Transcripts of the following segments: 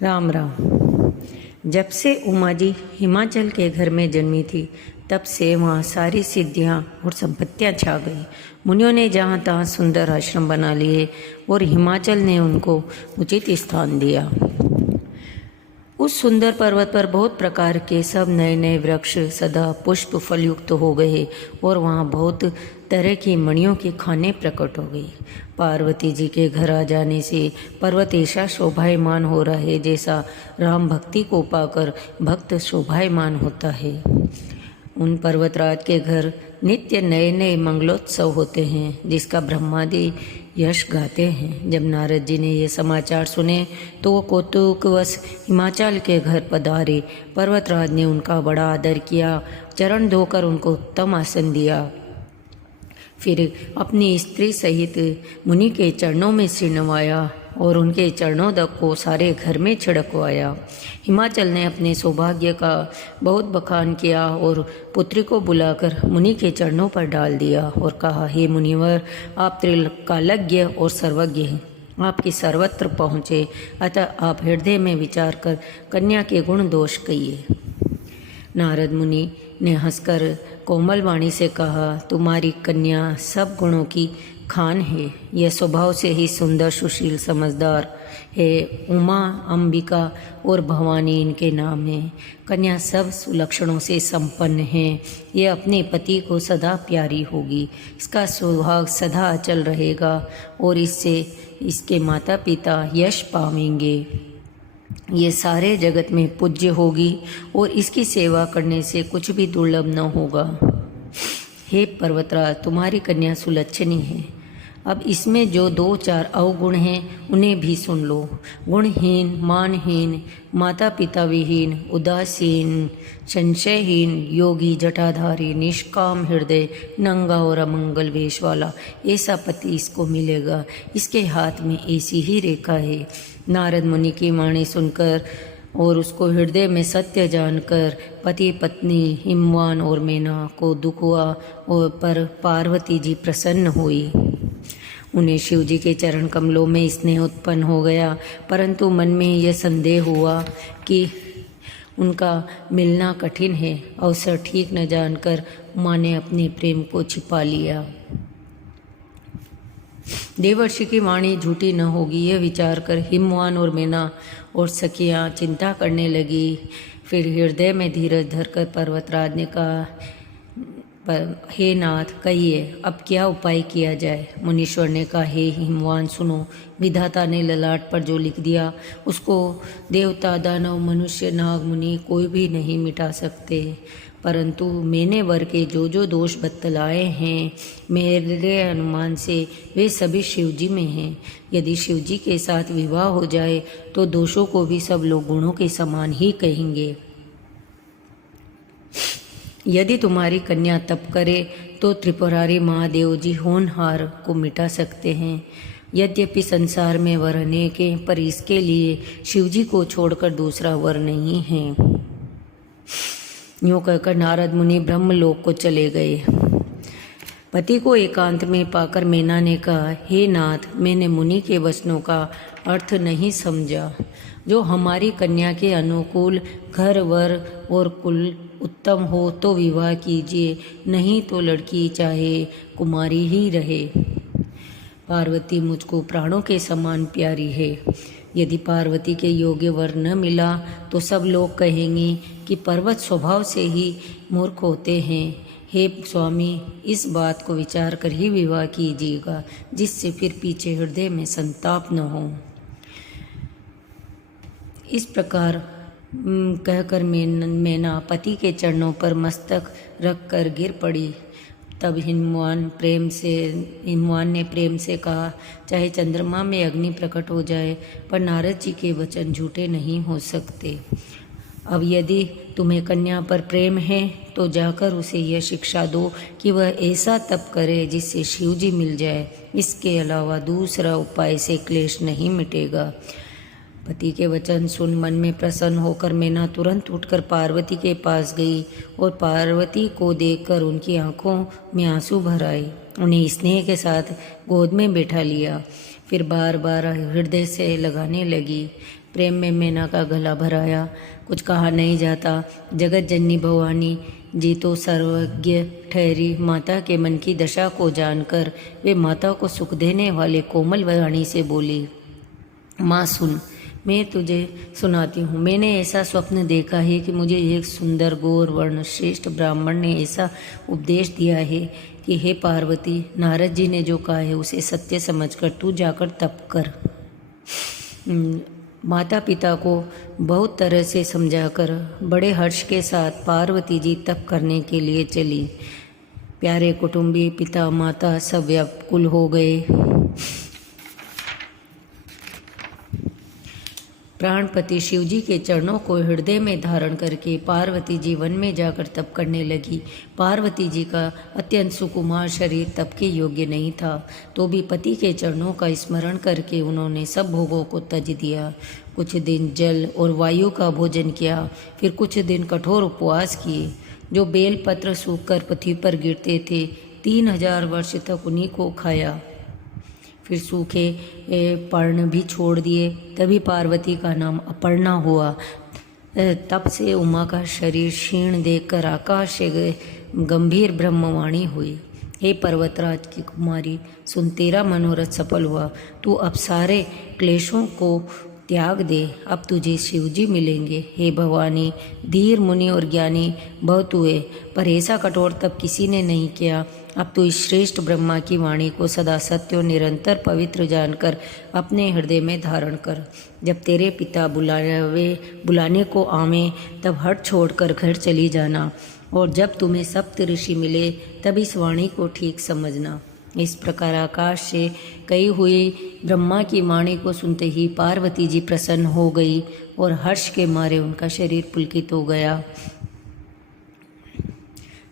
राम राम। जब से उमा जी हिमाचल के घर में जन्मी थी तब से वहाँ सारी सिद्धियाँ और संपत्तियाँ छा गई। मुनियों ने जहाँ तहाँ सुंदर आश्रम बना लिए और हिमाचल ने उनको उचित स्थान दिया। उस सुंदर पर्वत पर बहुत प्रकार के सब नए नए वृक्ष सदा पुष्प फलयुक्त हो गए और वहाँ बहुत तरह की मणियों की खाने प्रकट हो गई। पार्वती जी के घर आ जाने से पर्वत ऐसा शोभायमान हो रहा है जैसा राम भक्ति को पाकर भक्त शोभायमान होता है। उन पर्वतराज के घर नित्य नए नए मंगलोत्सव होते हैं जिसका ब्रह्मादि यश गाते हैं। जब नारद जी ने ये समाचार सुने तो वो कौतूकवश हिमाचल के घर पधारे। पर्वतराज ने उनका बड़ा आदर किया, चरण धोकर उनको उत्तम आसन दिया। फिर अपनी स्त्री सहित मुनि के चरणों में सिर नवाया और उनके चरणोदक को सारे घर में छिड़कवाया। हिमाचल ने अपने सौभाग्य का बहुत बखान किया और पुत्री को बुलाकर मुनि के चरणों पर डाल दिया और कहा, हे मुनिवर, आप त्रिकालज्ञ और सर्वज्ञ हैं, आपकी सर्वत्र पहुँचे, अतः आप हृदय में विचार कर कन्या के गुण दोष कहिए। नारद मुनि ने हंसकर कोमल वाणी से कहा, तुम्हारी कन्या सब गुणों की खान है। यह स्वभाव से ही सुंदर, सुशील, समझदार है। उमा, अंबिका और भवानी इनके नाम हैं। कन्या सब सुलक्षणों से संपन्न है। यह अपने पति को सदा प्यारी होगी। इसका सुहाग सदा अचल रहेगा और इससे इसके माता पिता यश पावेंगे। ये सारे जगत में पूज्य होगी और इसकी सेवा करने से कुछ भी दुर्लभ न होगा। हे पर्वतराज, तुम्हारी कन्या सुलक्षणी है। अब इसमें जो 2-4 अवगुण हैं उन्हें भी सुन लो। गुणहीन, मानहीन, माता पिता विहीन, उदासीन, संशयहीन, योगी, जटाधारी, निष्काम हृदय, नंगा और अमंगल वेश वाला, ऐसा पति इसको मिलेगा। इसके हाथ में ऐसी ही रेखा है। नारद मुनि की वाणी सुनकर और उसको हृदय में सत्य जानकर पति पत्नी हिमवान और मेना को दुख हुआ और पर पार्वती जी प्रसन्न हुई। उन्हें शिव जी के चरण कमलों में स्नेह उत्पन्न हो गया, परंतु मन में यह संदेह हुआ कि उनका मिलना कठिन है। अवसर ठीक न जानकर माँ ने अपने प्रेम को छिपा लिया। देवर्षि की वाणी झूठी न होगी यह विचार कर हिमवान और मेना और सखियाँ चिंता करने लगी। फिर हृदय में धीरज धरकर पर्वतराज ने कहा, हे नाथ, कहिए अब क्या उपाय किया जाए। मुनीश्वर ने कहा, हे हिमवान, सुनो। विधाता ने ललाट पर जो लिख दिया उसको देवता, दानव, मनुष्य, नाग, मुनि कोई भी नहीं मिटा सकते, परंतु मैंने वर के जो जो दोष बतलाए हैं मेरे अनुमान से वे सभी शिवजी में हैं। यदि शिवजी के साथ विवाह हो जाए तो दोषों को भी सब लोग गुणों के समान ही कहेंगे। यदि तुम्हारी कन्या तप करे तो त्रिपुरारी महादेव जी होनहार को मिटा सकते हैं। यद्यपि संसार में वर अनेक हैं, पर इसके लिए शिवजी को छोड़कर दूसरा वर नहीं है। यूँ कहकर नारद मुनि ब्रह्मलोक को चले गए। पति को एकांत में पाकर मेना ने कहा, हे नाथ, मैंने मुनि के वचनों का अर्थ नहीं समझा। जो हमारी कन्या के अनुकूल घर, वर और कुल उत्तम हो तो विवाह कीजिए, नहीं तो लड़की चाहे कुमारी ही रहे। पार्वती मुझको प्राणों के समान प्यारी है। यदि पार्वती के योग्य वर न मिला तो सब लोग कहेंगे कि पर्वत स्वभाव से ही मूर्ख होते हैं। हे स्वामी, इस बात को विचार कर ही विवाह कीजिएगा, जिससे फिर पीछे हृदय में संताप न हो। इस प्रकार कहकर मैना पति के चरणों पर मस्तक रखकर गिर पड़ी। तब हिमवान ने प्रेम से कहा, चाहे चंद्रमा में अग्नि प्रकट हो जाए पर नारद जी के वचन झूठे नहीं हो सकते। अब यदि तुम्हें कन्या पर प्रेम है तो जाकर उसे यह शिक्षा दो कि वह ऐसा तप करे जिससे शिव जी मिल जाए। इसके अलावा दूसरा उपाय से क्लेश नहीं मिटेगा। पति के वचन सुन मन में प्रसन्न होकर मैना तुरंत उठकर पार्वती के पास गई और पार्वती को देखकर उनकी आंखों में आंसू भर आए। उन्हें स्नेह के साथ गोद में बैठा लिया। फिर बार बार हृदय से लगाने लगी। प्रेम में मैना का गला भराया। कुछ कहा नहीं जाता। जगत जननी भवानी जी तो सर्वज्ञ ठहरी। माता के मन की दशा को जानकर वे माता को सुख देने वाले कोमल वाणी से बोली, माँ सुन, मैं तुझे सुनाती हूँ। मैंने ऐसा स्वप्न देखा है कि मुझे एक सुंदर गौर वर्ण श्रेष्ठ ब्राह्मण ने ऐसा उपदेश दिया है कि हे पार्वती, नारद जी ने जो कहा है उसे सत्य समझकर तू जाकर तप कर। माता पिता को बहुत तरह से समझाकर बड़े हर्ष के साथ पार्वती जी तप करने के लिए चली। प्यारे कुटुंबी पिता माता सब व्याकुल हो गए। प्राणपति शिवजी के चरणों को हृदय में धारण करके पार्वती जी वन में जाकर तप करने लगी। पार्वती जी का अत्यंत सुकुमार शरीर तप के योग्य नहीं था, तो भी पति के चरणों का स्मरण करके उन्होंने सब भोगों को त्यज दिया। कुछ दिन जल और वायु का भोजन किया, फिर कुछ दिन कठोर उपवास किए। जो बेलपत्र सूखकर पृथ्वी पर गिरते थे, 3000 वर्ष तक उन्हीं को खाया। फिर सूखे पर्ण भी छोड़ दिए। तभी पार्वती का नाम अपर्णा हुआ। तब से उमा का शरीर क्षीण देखकर आकाश से गंभीर ब्रह्मवाणी हुई, हे पर्वतराज की कुमारी, सुन, तेरा मनोरथ सफल हुआ। तू अब सारे क्लेशों को त्याग दे, अब तुझे शिवजी मिलेंगे। हे भवानी, धीर मुनि और ज्ञानी बहुत हुए, पर ऐसा कठोर तप किसी ने नहीं किया। अब तो इस श्रेष्ठ ब्रह्मा की वाणी को सदा सत्य और निरंतर पवित्र जानकर अपने हृदय में धारण कर। जब तेरे पिता बुलाने को आवें, तब हट छोड़कर घर चली जाना, और जब तुम्हें सप्त ऋषि मिले तब इस वाणी को ठीक समझना। इस प्रकार आकाश से कही हुई ब्रह्मा की वाणी को सुनते ही पार्वती जी प्रसन्न हो गई और हर्ष के मारे उनका शरीर पुलकित हो गया।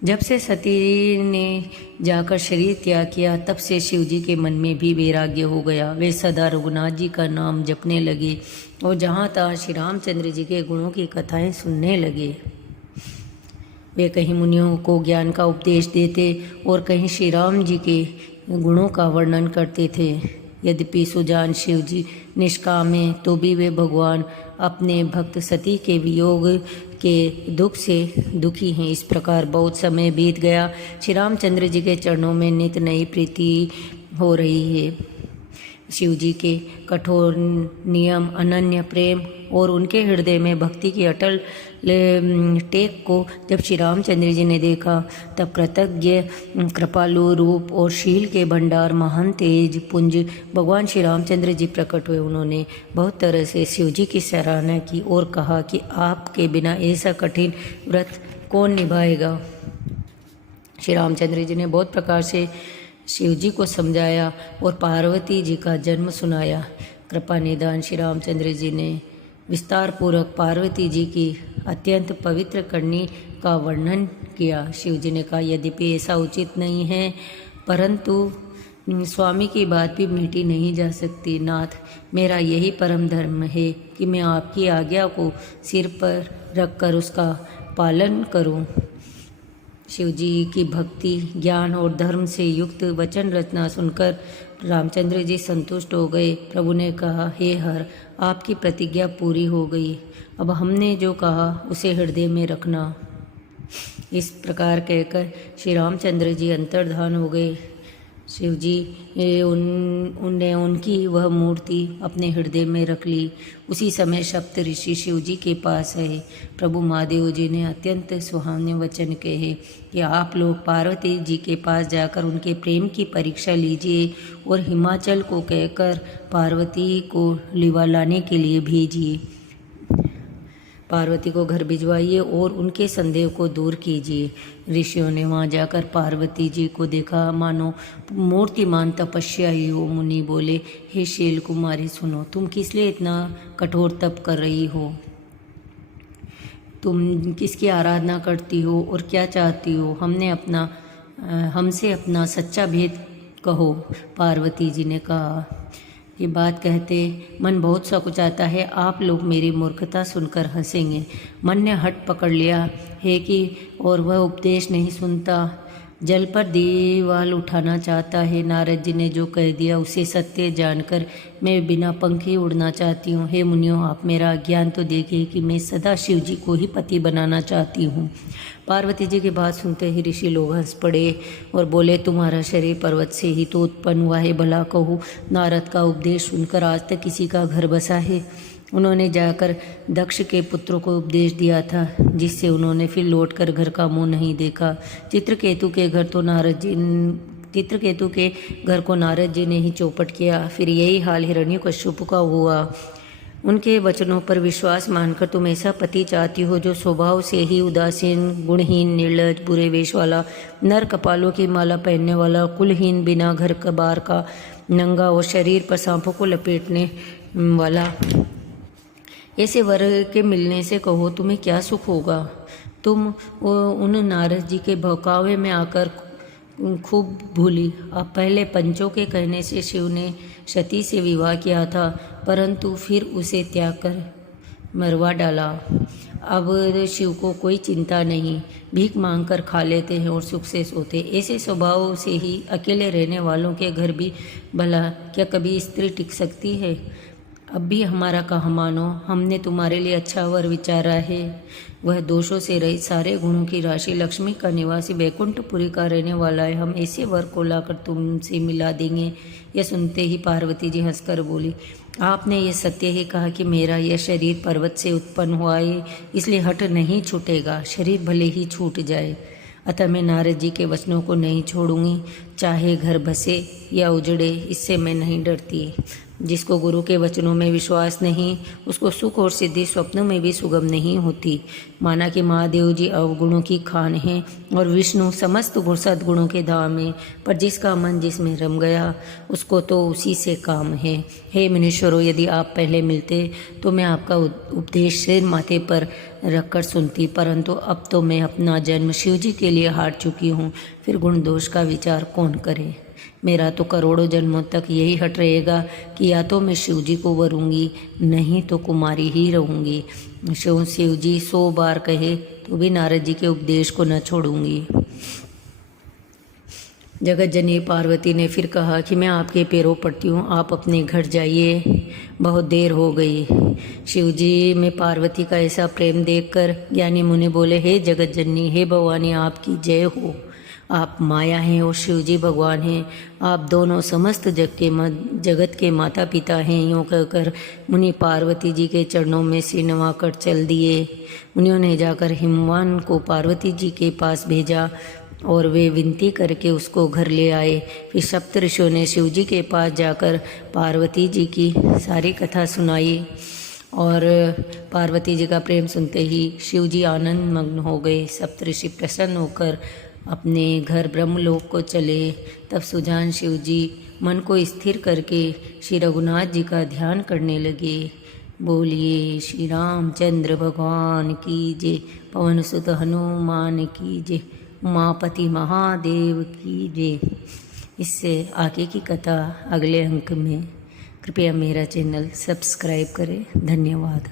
जब से सती ने जाकर शरीर त्याग किया, तब से शिवजी के मन में भी वैराग्य हो गया। वे सदा रघुनाथ जी का नाम जपने लगे और जहाँ तहाँ श्री रामचंद्र जी के गुणों की कथाएं सुनने लगे। वे कहीं मुनियों को ज्ञान का उपदेश देते और कहीं श्री राम जी के गुणों का वर्णन करते थे। यद्यपि सुजान शिव जी निष्काम हैं, तो भी वे भगवान अपने भक्त सती के वियोग के दुख से दुखी हैं। इस प्रकार बहुत समय बीत गया। श्री रामचंद्र जी के चरणों में नित नई प्रीति हो रही है। शिव जी के कठोर नियम, अनन्य प्रेम और उनके हृदय में भक्ति की अटल टेक को जब श्री रामचंद्र जी ने देखा, तब कृतज्ञ कृपालु रूप और शील के भंडार महान तेज पुंज भगवान श्री रामचंद्र जी प्रकट हुए। उन्होंने बहुत तरह से शिव जी की सराहना की और कहा कि आपके बिना ऐसा कठिन व्रत कौन निभाएगा। श्री रामचंद्र जी ने बहुत प्रकार से शिव जी को समझाया और पार्वती जी का जन्म सुनाया। कृपा निदान श्री रामचंद्र जी ने विस्तार पूर्वक पार्वती जी की अत्यंत पवित्र करनी का वर्णन किया। शिव जी ने कहा, यद्यपि ऐसा उचित नहीं है, परंतु स्वामी की बात भी मिटी नहीं जा सकती। नाथ, मेरा यही परम धर्म है कि मैं आपकी आज्ञा को सिर पर रखकर उसका पालन करूं। शिव जी की भक्ति, ज्ञान और धर्म से युक्त वचन रचना सुनकर रामचंद्र जी संतुष्ट हो गए। प्रभु ने कहा, हे हर, आपकी प्रतिज्ञा पूरी हो गई। अब हमने जो कहा उसे हृदय में रखना। इस प्रकार कहकर श्री रामचंद्र जी अंतर्धान हो गए। शिव जी उनने उनकी वह मूर्ति अपने हृदय में रख ली। उसी समय सप्त ऋषि शिव जी के पास आए। प्रभु महादेव जी ने अत्यंत सुहावने वचन कहे कि आप लोग पार्वती जी के पास जाकर उनके प्रेम की परीक्षा लीजिए और हिमाचल को कहकर पार्वती को लिवा लाने के लिए भेजिए। पार्वती को घर भिजवाइए और उनके संदेह को दूर कीजिए। ऋषियों ने वहां जाकर पार्वती जी को देखा, मानो मूर्तिमान तपस्या ही हो। मुनि बोले, हे शैल कुमारी, सुनो, तुम किस लिए इतना कठोर तप कर रही हो? तुम किसकी आराधना करती हो और क्या चाहती हो? हमसे अपना सच्चा भेद कहो। पार्वती जी ने कहा, ये बात कहते मन बहुत सा कुछ आता है। आप लोग मेरी मूर्खता सुनकर हंसेंगे। मन ने हट पकड़ लिया है कि और वह उपदेश नहीं सुनता। जल पर दीवाल उठाना चाहता है। नारद जी ने जो कह दिया उसे सत्य जानकर मैं बिना पंख ही उड़ना चाहती हूँ। हे मुनियों, आप मेरा ज्ञान तो देखिए कि मैं सदा शिव जी को ही पति बनाना चाहती हूँ। पार्वती जी की बात सुनते ही ऋषि लोग हंस पड़े और बोले, तुम्हारा शरीर पर्वत से ही तो उत्पन्न हुआ है। भला कहूँ, नारद का उपदेश सुनकर आज तक किसी का घर बसा है? उन्होंने जाकर दक्ष के पुत्रों को उपदेश दिया था, जिससे उन्होंने फिर लौटकर घर का मुंह नहीं देखा। चित्रकेतु के घर को नारद जी ने ही चौपट किया। फिर यही हाल हिरण्यकश्यप का हुआ। उनके वचनों पर विश्वास मानकर तुम ऐसा पति चाहती हो जो स्वभाव से ही उदासीन, गुणहीन, निर्लज, बुरे वेश वाला, नर कपालों की माला पहनने वाला, कुलहीन, बिना घर कबार का, नंगा और शरीर पर सांपों को लपेटने वाला। ऐसे वर के मिलने से कहो तुम्हें क्या सुख होगा। तुम उन नारद जी के बहकावे में आकर खूब भूली। अब पहले पंचों के कहने से शिव ने सती से विवाह किया था, परंतु फिर उसे त्याग कर मरवा डाला। अब शिव को कोई चिंता नहीं, भीख मांगकर खा लेते हैं और सुख से सोते। ऐसे स्वभाव से ही अकेले रहने वालों के घर भी भला क्या कभी स्त्री टिक सकती है। अब भी हमारा कहा मानो, हमने तुम्हारे लिए अच्छा वर विचारा है। वह दोषों से रहित, सारे गुणों की राशि, लक्ष्मी का निवासी, वैकुंठपुरी का रहने वाला है। हम ऐसे वर को लाकर तुमसे मिला देंगे। यह सुनते ही पार्वती जी हंसकर बोली, आपने ये सत्य ही कहा कि मेरा यह शरीर पर्वत से उत्पन्न हुआ है, इसलिए हट नहीं छूटेगा, शरीर भले ही छूट जाए। अतः मैं नारद जी के वचनों को नहीं छोड़ूंगी, चाहे घर बसे या उजड़े, इससे मैं नहीं डरती। जिसको गुरु के वचनों में विश्वास नहीं, उसको सुख और सिद्धि स्वप्नों में भी सुगम नहीं होती। माना कि महादेव जी अवगुणों की खान हैं और विष्णु समस्त गुण सद्गुणों के धाम है, पर जिसका मन जिसमें रम गया उसको तो उसी से काम है। हे मुनीश्वरों, यदि आप पहले मिलते तो मैं आपका उपदेश सिर माथे पर रखकर सुनती, परंतु अब तो मैं अपना जन्म शिव जी के लिए हार चुकी हूँ। फिर गुण दोष का विचार कौन करे। मेरा तो करोड़ों जन्मों तक यही हट रहेगा कि या तो मैं शिव जी को वरूंगी, नहीं तो कुमारी ही रहूंगी। शिव जी 100 बार कहे तो भी नारद जी के उपदेश को न छोड़ूंगी। जगत जननी पार्वती ने फिर कहा कि मैं आपके पैरों पड़ती हूँ, आप अपने घर जाइए, बहुत देर हो गई। शिव जी में पार्वती का ऐसा प्रेम देखकर ज्ञानी मुनि बोले, हे जगत जननी, हे भवानी, आपकी जय हो। आप माया हैं और शिव जी भगवान हैं। आप दोनों समस्त जगत के माता पिता हैं। यूँ कहकर मुनि पार्वती जी के चरणों में सिर नवाकर चल दिए। मुनियों ने जाकर हिमवान को पार्वती जी के पास भेजा और वे विनती करके उसको घर ले आए। फिर सप्तऋषियों ने शिव जी के पास जाकर पार्वती जी की सारी कथा सुनाई और पार्वती जी का प्रेम सुनते ही शिव जी आनंद मग्न हो गए। सप्तऋषि प्रसन्न होकर अपने घर ब्रह्मलोक को चले। तब सुजान शिव जी मन को स्थिर करके श्री रघुनाथ जी का ध्यान करने लगे। बोलिए श्री रामचंद्र भगवान की जय, पवन सुत हनुमान की जय, उमापति महादेव की जय। इससे आगे की कथा अगले अंक में। कृपया मेरा चैनल सब्सक्राइब करें। धन्यवाद।